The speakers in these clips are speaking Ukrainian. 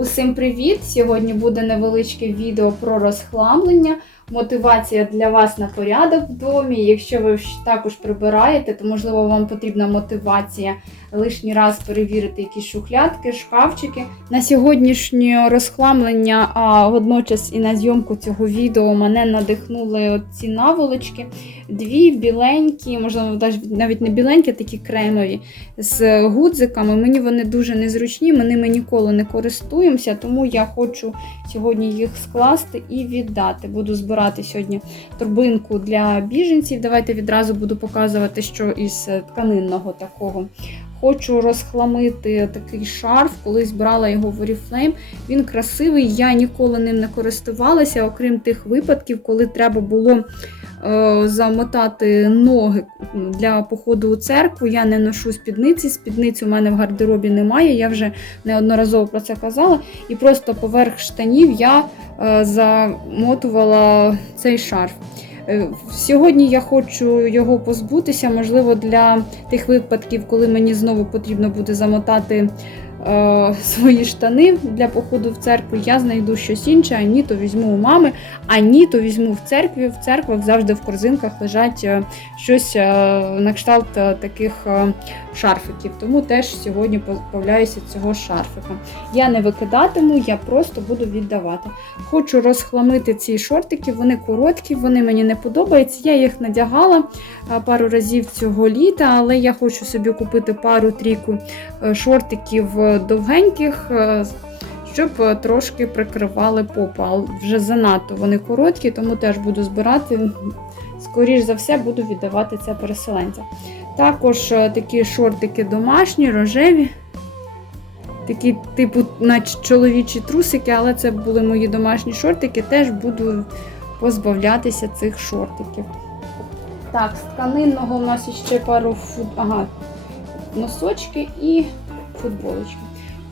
Усім привіт! Сьогодні буде невеличке відео про розхламлення. Мотивація для вас на порядок в домі. Якщо ви також прибираєте, то можливо вам потрібна мотивація лишній раз перевірити якісь шухлядки, шкафчики. На сьогоднішнє розхламлення, а водночас і на зйомку цього відео мене надихнули ці наволочки. Дві біленькі, можливо, навіть не біленькі, такі кремові з гудзиками. Мені вони дуже незручні, ми ними ніколи не користуємося, тому я хочу сьогодні їх скласти і віддати. Буду збирати сьогодні торбинку для біженців. Давайте відразу буду показувати, що із тканинного такого. Хочу розхламити такий шарф, колись брала його в Oriflame. Він красивий, я ніколи ним не користувалася, окрім тих випадків, коли треба було замотати ноги для походу у церкву. Я не ношу спідниці. Спідниці у мене в гардеробі немає, я вже неодноразово про це казала. І просто поверх штанів я е, замотувала цей шарф. Е, сьогодні я хочу його позбутися, можливо, для тих випадків, коли мені знову потрібно буде замотати е, свої штани для походу в церкву, я знайду щось інше, а ні, то візьму у мами, а ні, то візьму в церкві. В церквах завжди в корзинках лежать е, щось е, на кшталт е, таких е, шарфиків. Тому теж сьогодні позбавляюся цього шарфика. Я не викидатиму, я просто буду віддавати. Хочу розхламити ці шортики, вони короткі, вони мені не подобаються. Я їх надягала пару разів цього літа, але я хочу собі купити пару-трійку шортиків довгеньких. Щоб трошки прикривали попа. Вже занадто вони короткі, тому теж буду збирати. Скоріш за все, буду віддавати це переселенцям. Також е, такі шортики домашні, рожеві. Такі, типу, наче чоловічі трусики, але це були мої домашні шортики, теж буду позбавлятися цих шортиків. Так, з тканинного у нас ще пару фут... ага, носочки і футболочки.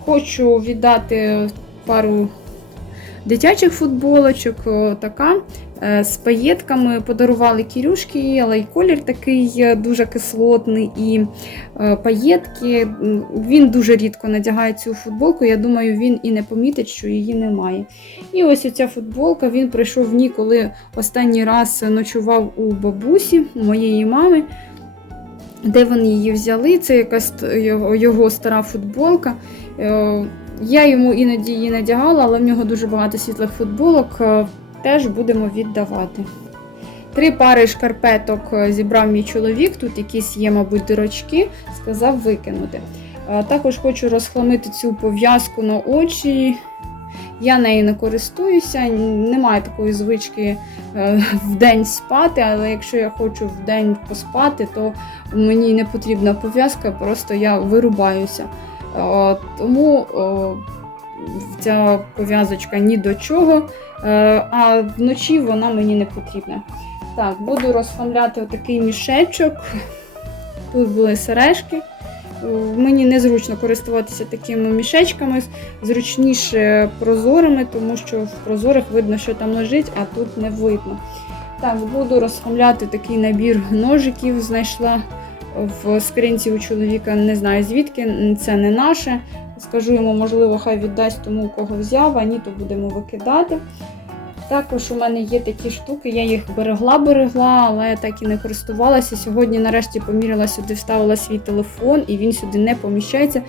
Хочу віддати пару дитячих футболочок, така Е, з паєтками подарували кірюшки, але й колір такий дуже кислотний і е, паєтки. Він дуже рідко надягає цю футболку. Я думаю, він і не помітить, що її немає. І ось оця футболка він прийшов в ній, коли останній раз ночував у бабусі, моєї мами. Де вони її взяли? Це якась його, стара футболка. Е, я йому іноді її надягала, але в нього дуже багато світлих футболок теж будемо віддавати. Три пари шкарпеток е, зібрав мій чоловік, тут якісь є, мабуть, дирочки, сказав викинути. Також хочу розхламити цю пов'язку на очі. Я нею не користуюся, немає такої звички е, в день спати, але якщо я хочу в день поспати, то мені не потрібна пов'язка, просто я вирубаюся. Тому ця пов'язочка ні до чого. Е, а вночі вона мені не потрібна. Так, буду розфамляти отакий мішечок. Тут були сережки. Мені незручно користуватися такими мішечками, зручніше прозорими, тому що в прозорих видно, що там лежить, а тут не видно. Так, буду розхамляти такий набір ножиків, знайшла в скринці у чоловіка, не знаю звідки, це не наше. Скажу йому, можливо, хай віддасть тому, у кого взяв, а ні, то будемо викидати. Також у мене є такі штуки, я їх берегла-берегла, але так і не користувалася. Сьогодні, нарешті, поміряла сюди, вставила свій телефон, і він сюди не поміщається.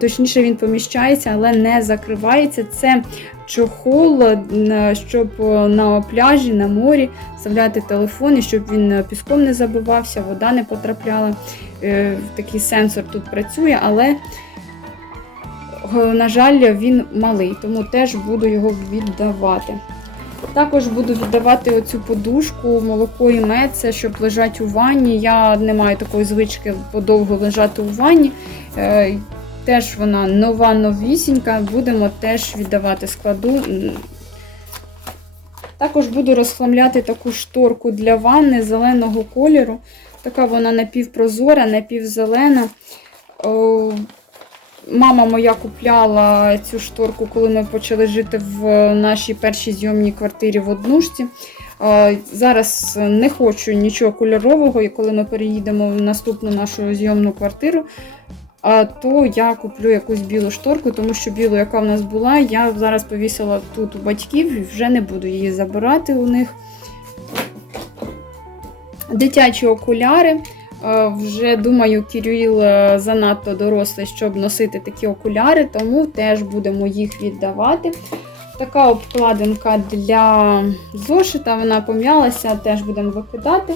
Точніше, він поміщається, але не закривається. Це чохол, е, щоб на пляжі, на морі вставляти телефон, і щоб він піском не забивався, вода не потрапляла. Е, такий сенсор тут працює, але Е, на жаль, він малий, тому теж буду його віддавати. Також буду віддавати оцю подушку, молоко і мед, щоб лежати у ванні. Я не маю такої звички подовго лежати у ванні. Е, теж вона нова, новісінька, будемо теж віддавати складу. Також буду розхламляти таку шторку для ванни зеленого кольору. Така вона напівпрозора, напівзелена. Мама моя купляла цю шторку, коли ми почали жити в нашій першій зйомній квартирі в однушці. Зараз не хочу нічого кольорового, і коли ми переїдемо в наступну нашу зйомну квартиру, то я куплю якусь білу шторку, тому що білу, яка в нас була, я зараз повісила тут у батьків і вже не буду її забирати у них. Дитячі окуляри. Е, Вже думаю, Кирил е, занадто дорослий, щоб носити такі окуляри, тому теж будемо їх віддавати. Така обкладинка для зошита, вона пом'ялася, теж будемо викидати.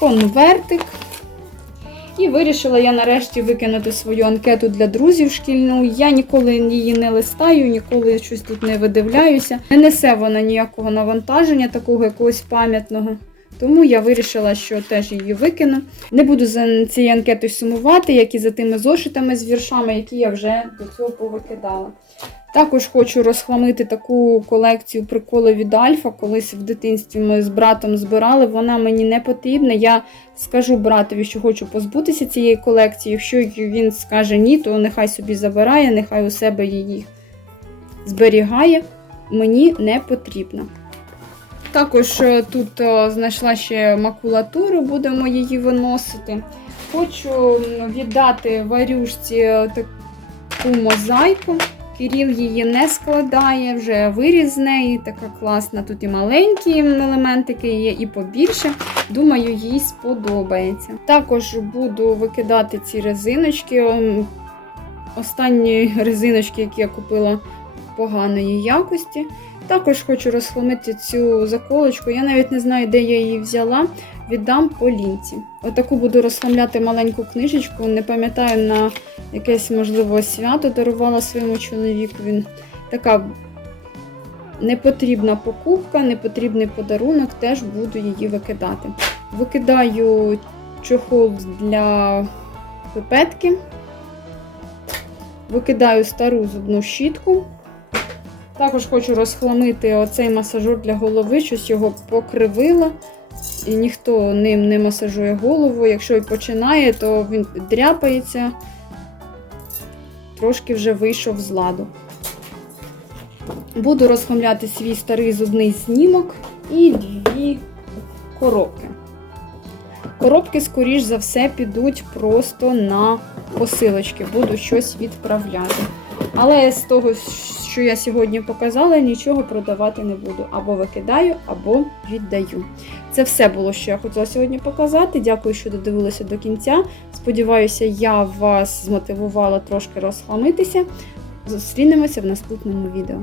Конвертик. І вирішила я нарешті викинути свою анкету для друзів шкільну. Я ніколи її не листаю, ніколи щось тут не видивляюся. Не несе вона ніякого навантаження, такого якогось пам'ятного. Тому я вирішила, що теж її викину. Не буду за цією анкетою сумувати, як і за тими зошитами з віршами, які я вже до цього повикидала. Також хочу розхламити таку колекцію приколи від Альфа. Колись в дитинстві ми з братом збирали. Вона мені не потрібна. Я скажу братові, що хочу позбутися цієї колекції. Якщо він скаже ні, то нехай собі забирає, нехай у себе її зберігає. Мені не потрібна. Також е, тут е, знайшла ще макулатуру, будемо її виносити. Хочу віддати варюшці е, таку мозаїку. Кирил її не складає, вже виріз з неї, така класна. Тут і маленькі елементики є, і побільше. Думаю, їй сподобається. Також буду викидати ці резиночки. М, Останні резиночки, які я купила поганої якості. Також хочу розхламити цю заколочку. Я навіть не знаю, де я її взяла. Віддам по лінці. Отаку буду розхламляти маленьку книжечку. Не пам'ятаю, на якесь, можливо, свято дарувала своєму чоловіку. Він така непотрібна покупка, непотрібний подарунок, теж буду її викидати. Викидаю чохол для пипетки. Викидаю стару зубну щітку. Також хочу розхламити оцей масажер для голови, щось його покривило. І ніхто ним не масажує голову. Якщо і починає, то він дряпається, трошки вже вийшов з ладу. Буду розхламляти свій старий зубний знімок і дві коробки. Коробки, скоріш за все, підуть просто на посилочки, буду щось відправляти. Але з того, що я сьогодні показала, нічого продавати не буду. Або викидаю, або віддаю. Це все було, що я хотіла сьогодні показати. Дякую, що додивилися до кінця. Сподіваюся, я вас змотивувала трошки розхламитися. Зустрінемося в наступному відео.